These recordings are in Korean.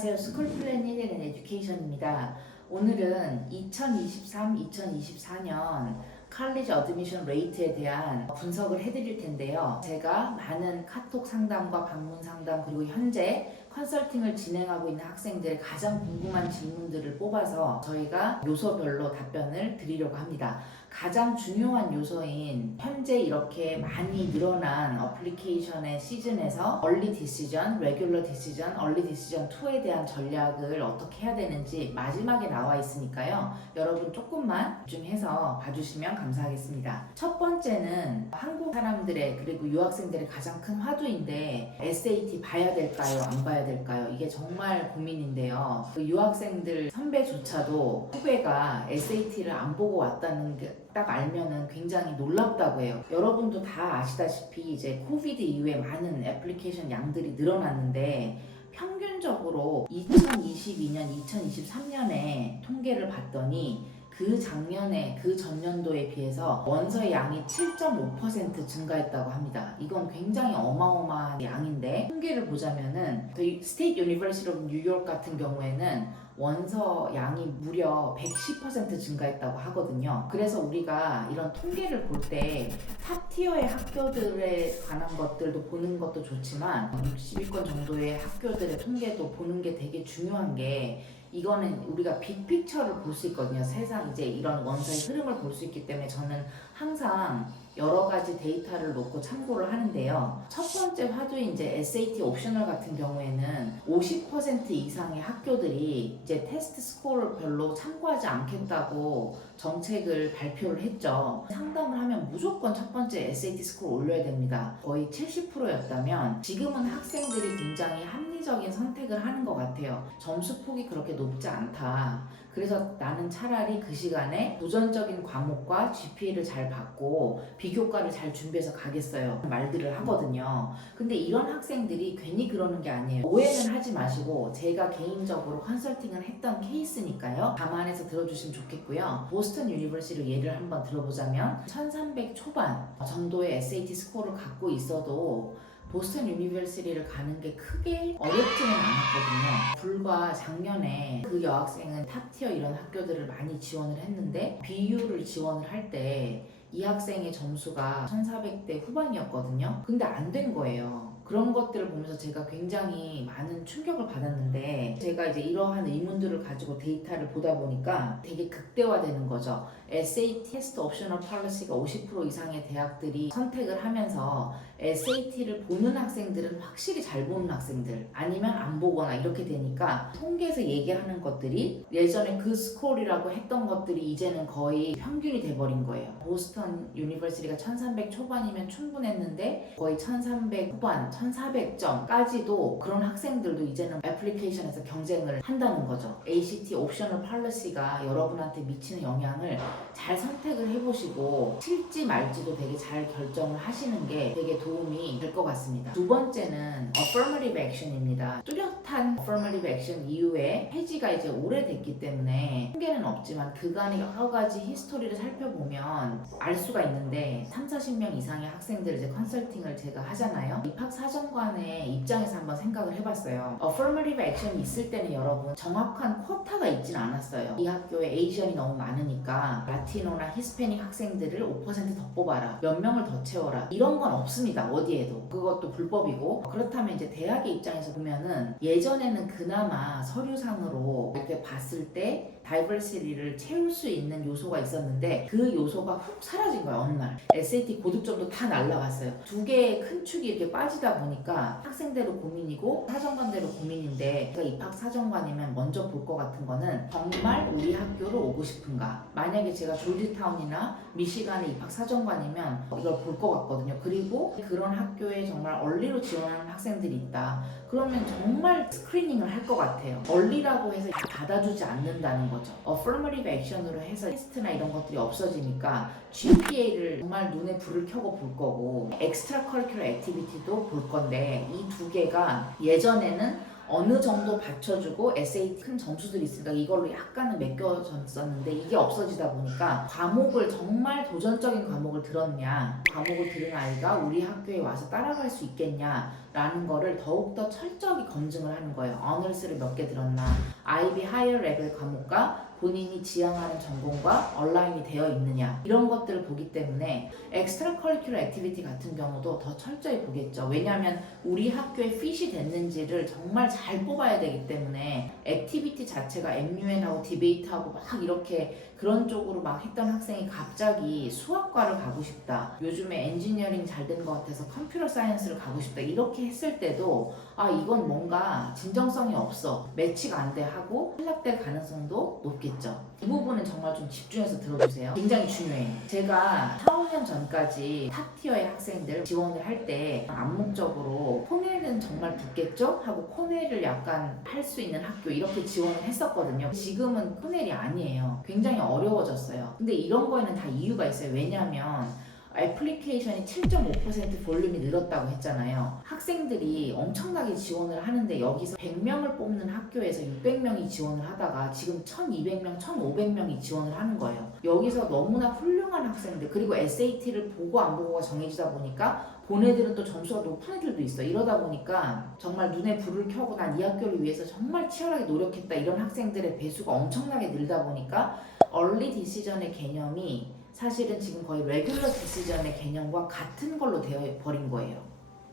안녕하세요. 스쿨 플래닝 앤 에듀케이션입니다. 오늘은 2023-2024년 칼리지 어드미션 레이트에 대한 분석을 해드릴 텐데요. 제가 많은 카톡 상담과 방문 상담 그리고 현재 컨설팅을 진행하고 있는 학생들의 가장 궁금한 질문들을 뽑아서 저희가 요소별로 답변을 드리려고 합니다. 가장 중요한 요소인 현재 이렇게 많이 늘어난 어플리케이션의 시즌에서 얼리 디시전, 레귤러 디시전, 얼리 디시전 2에 대한 전략을 어떻게 해야 되는지 마지막에 나와 있으니까요. 여러분 조금만 집중해서 봐주시면 감사하겠습니다. 첫 번째는 한국 사람들의 그리고 유학생들의 가장 큰 화두인데 SAT 봐야 될까요? 안 봐야 될까요? 이게 정말 고민인데요. 그 유학생들 선배조차도 후배가 SAT를 안 보고 왔다는 게 딱 알면은 굉장히 놀랍다고 해요. 여러분도 다 아시다시피 이제 코비드 이후에 많은 애플리케이션 양들이 늘어났는데 평균적으로 2022년, 2023년에 통계를 봤더니 그 작년에, 그 전년도에 비해서 원서의 양이 7.5% 증가했다고 합니다. 이건 굉장히 어마어마한 양인데 통계를 보자면은 스테이트 유니버시티 오브 뉴욕 같은 경우에는 원서 양이 무려 110% 증가했다고 하거든요. 그래서 우리가 이런 통계를 볼 때 탑티어의 학교들에 관한 것들도 보는 것도 좋지만 60위권 정도의 학교들의 통계도 보는 게 되게 중요한 게 이거는 우리가 빅픽처를 볼 수 있거든요. 세상 이제 이런 원서의 흐름을 볼 수 있기 때문에 저는 항상 여러 가지 데이터를 놓고 참고를 하는데요. 첫 번째 화두인 이제 SAT 옵셔널 같은 경우에는 50% 이상의 학교들이 이제 테스트 스코어를 별로 참고하지 않겠다고 정책을 발표를 했죠. 상담을 하면 무조건 첫 번째 SAT 스코어 올려야 됩니다. 거의 70%였다면 지금은 학생들이 굉장히 합리적인 선택을 하는 것 같아요. 점수 폭이 그렇게 높지 않다. 그래서 나는 차라리 그 시간에 도전적인 과목과 GPA를 잘 받고 비교과를 잘 준비해서 가겠어요. 말들을 하거든요. 근데 이런 학생들이 괜히 그러는 게 아니에요. 오해는 하지 마시고 제가 개인적으로 컨설팅을 했던 케이스니까요. 감안해서 들어주시면 좋겠고요. 보스턴 유니버시티를 예를 한번 들어보자면 1300 초반 정도의 SAT 스코어를 갖고 있어도 보스턴 유니버시티를 가는 게 크게 어렵지는 않았거든요. 불과 작년에 그 여학생은 탑티어 이런 학교들을 많이 지원을 했는데 BU를 지원을 할 때 이 학생의 점수가 1400대 후반이었거든요. 근데 안 된 거예요. 그런 것들을 보면서 제가 굉장히 많은 충격을 받았는데 제가 이제 이러한 의문들을 가지고 데이터를 보다 보니까 되게 극대화되는 거죠. SAT 테스트 옵셔널 팔러시가 50% 이상의 대학들이 선택을 하면서 SAT를 보는 학생들은 확실히 잘 보는 학생들 아니면 안 보거나 이렇게 되니까 통계에서 얘기하는 것들이 예전에 그 스코어라고 했던 것들이 이제는 거의 평균이 돼버린 거예요. 보스턴 유니버시티가 1300 초반이면 충분했는데 거의 1300 후반 1400점까지도 그런 학생들도 이제는 애플리케이션에서 경쟁을 한다는 거죠. ACT 옵셔널 팔러시가 여러분한테 미치는 영향을 잘 선택을 해보시고 칠지 말지도 되게 잘 결정을 하시는 게 되게 도움이 될 것 같습니다. 두 번째는 affirmative action입니다. 뚜렷한 affirmative action 이후에 해지가 이제 오래됐기 때문에 통계는 없지만 그간의 여러 가지 히스토리를 살펴보면 알 수가 있는데 30-40명 이상의 학생들 이제 컨설팅을 제가 하잖아요. 입학 사정관의 입장에서 한번 생각을 해봤어요. affirmative action이 있을 때는 여러분 정확한 쿼타가 있진 않았어요. 이 학교에 에이시언이 너무 많으니까 라티노나 히스패닉 학생들을 5%더 뽑아라. 몇 명을 더 채워라. 이런 건 없습니다. 어디에도. 그것도 불법이고 그렇다면 이제 대학의 입장에서 보면은 예전에는 그나마 서류상으로 이렇게 봤을 때 다이버시티를 채울 수 있는 요소가 있었는데 그 요소가 훅 사라진 거야 어느 날. SAT 고득점도 다 날라갔어요. 두 개의 큰 축이 이렇게 빠지다 보니까 학생대로 고민이고 사정관대로 고민인데 제가 입학 사정관이면 먼저 볼 것 같은 거는 정말 우리 학교로 오고 싶은가. 만약에 제가 조지타운이나 미시간의 입학 사정관이면 이걸 볼 것 같거든요. 그리고 그런 학교에 정말 얼리로 지원하는 학생들이 있다. 그러면 정말 스크리닝을 할 것 같아요. 얼리라고 해서 받아주지 않는다는 거죠. affirmative action으로 해서 테스트나 이런 것들이 없어지니까 GPA를 정말 눈에 불을 켜고 볼 거고 extra curricular activity도 볼 건데 이 두 개가 예전에는 어느 정도 받쳐주고 SAT 큰 점수들이 있으니까 이걸로 약간은 맡겨졌었는데 이게 없어지다 보니까 과목을 정말 도전적인 과목을 들었냐, 과목을 들은 아이가 우리 학교에 와서 따라갈 수 있겠냐라는 거를 더욱더 철저하게 검증을 하는 거예요. 어널스를 몇 개 들었나, IB 하이어 레벨 과목과 본인이 지향하는 전공과 얼라인이 되어 있느냐 이런 것들을 보기 때문에 엑스트라 커리큘러 액티비티 같은 경우도 더 철저히 보겠죠. 왜냐하면 우리 학교에 핏이 됐는지를 정말 잘 뽑아야 되기 때문에 액티비티 자체가 MUN하고 디베이트하고 막 이렇게 그런 쪽으로 막 했던 학생이 갑자기 수학과를 가고 싶다, 요즘에 엔지니어링 잘 된 것 같아서 컴퓨터 사이언스를 가고 싶다 이렇게 했을 때도 아 이건 뭔가 진정성이 없어, 매치가 안 돼 하고 탈락될 가능성도 높겠죠. 이 부분은 정말 좀 집중해서 들어주세요. 굉장히 중요해요. 제가 4, 5년 전까지 탑티어의 학생들 지원을 할 때 암묵적으로 코넬은 정말 붙겠죠? 하고 코넬을 약간 할 수 있는 학교 이렇게 지원을 했었거든요. 지금은 코넬이 아니에요. 굉장히 어려워졌어요. 근데 이런 거에는 다 이유가 있어요. 왜냐하면 애플리케이션이 7.5% 볼륨이 늘었다고 했잖아요. 학생들이 엄청나게 지원을 하는데 여기서 100명을 뽑는 학교에서 600명이 지원을 하다가 지금 1200명, 1500명이 지원을 하는 거예요. 여기서 너무나 훌륭한 학생들, 그리고 SAT를 보고 안 보고가 정해지다 보니까 본 애들은 또 점수가 높은 애들도 있어. 이러다 보니까 정말 눈에 불을 켜고 난 이 학교를 위해서 정말 치열하게 노력했다 이런 학생들의 배수가 엄청나게 늘다 보니까 얼리 디시전의 개념이 사실은 지금 거의 레귤러 디시전의 개념과 같은 걸로 되어 버린 거예요.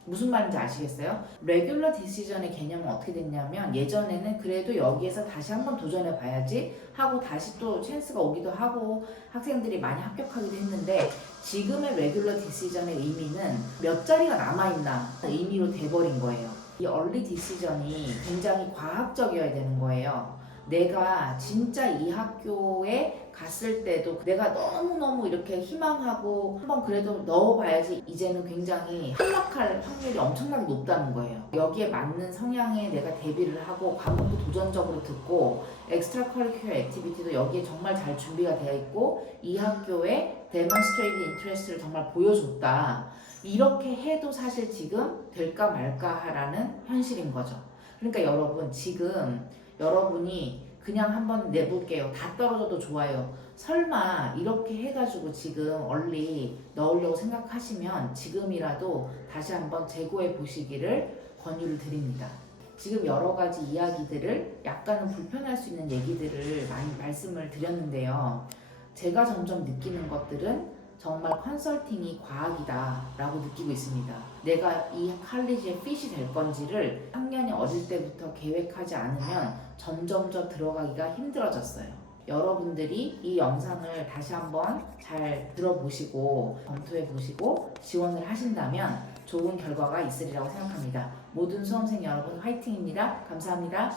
무슨 말인지 아시겠어요? 레귤러 디시전의 개념은 어떻게 됐냐면 예전에는 그래도 여기에서 다시 한번 도전해 봐야지 하고 다시 또 찬스가 오기도 하고 학생들이 많이 합격하기도 했는데 지금의 레귤러 디시전의 의미는 몇 자리가 남아있나 의미로 돼버린 거예요. 이 얼리 디시전이 굉장히 과학적이어야 되는 거예요. 내가 진짜 이 학교에 갔을 때도 내가 너무너무 이렇게 희망하고 한번 그래도 넣어봐야지 이제는 굉장히 탈락할 확률이 엄청나게 높다는 거예요. 여기에 맞는 성향에 내가 대비를 하고 과목도 도전적으로 듣고 엑스트라 커리큘러 액티비티도 여기에 정말 잘 준비가 되어 있고 이 학교에 데몬스트레이트 인트레스트를 정말 보여줬다. 이렇게 해도 사실 지금 될까 말까라는 현실인 거죠. 그러니까 여러분 지금 여러분이 그냥 한번 내볼게요. 다 떨어져도 좋아요. 설마 이렇게 해가지고 지금 얼리 넣으려고 생각하시면 지금이라도 다시 한번 재고해 보시기를 권유를 드립니다. 지금 여러 가지 이야기들을 약간은 불편할 수 있는 얘기들을 많이 말씀을 드렸는데요. 제가 점점 느끼는 것들은 정말 컨설팅이 과학이다 라고 느끼고 있습니다. 내가 이 칼리지에 핏이 될 건지를 학년이 어릴 때부터 계획하지 않으면 점점점 들어가기가 힘들어졌어요. 여러분들이 이 영상을 다시 한번 잘 들어보시고 검토해 보시고 지원을 하신다면 좋은 결과가 있으리라고 생각합니다. 모든 수험생 여러분 화이팅입니다. 감사합니다.